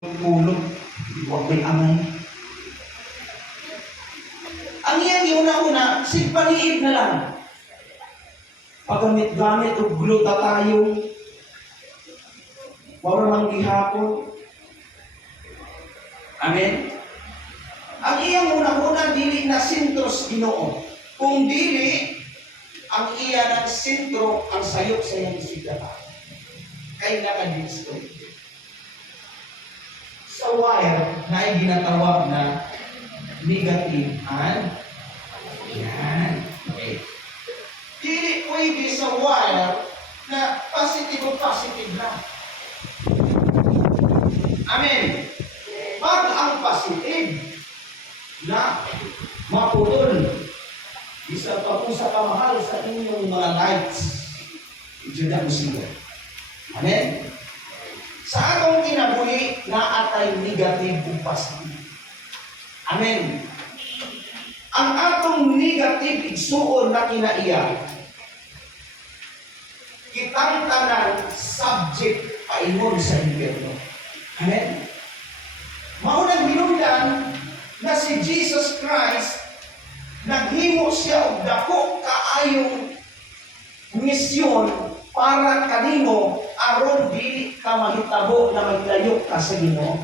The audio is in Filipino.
Pulot, huwag may amay. Ang iyang una-una, sigpaniid na lang. Pagamit-gamit o gluta tayo. Waramang gihapon. Amen? Ang iyang una-una, dili na sintros Ginoo. Kung dili, ang iya ng sintro, ang sayop sa iyang sigata. Kaya nakadisto. Sa wire na ay ginatawag na negative and yan. Okay. Dili pwede sa wire na positive o positive lang. Amen. Pag ang positive na maputol, isa pa po sa kamahal sa inyong mga lights, ito mo siya. Amen. Sa atong kinabuhi, naatay negative o positive. Amen. Ang atong negative igsuon na kinaiya, kitang tanan subject paingon sa impyerno. Amen. Maunang hinungdan na si Jesus Christ, naghimo siya og dako kaayong misyon para kanimo aron dili ka mahitabo na maglayo ka sa Ginoo.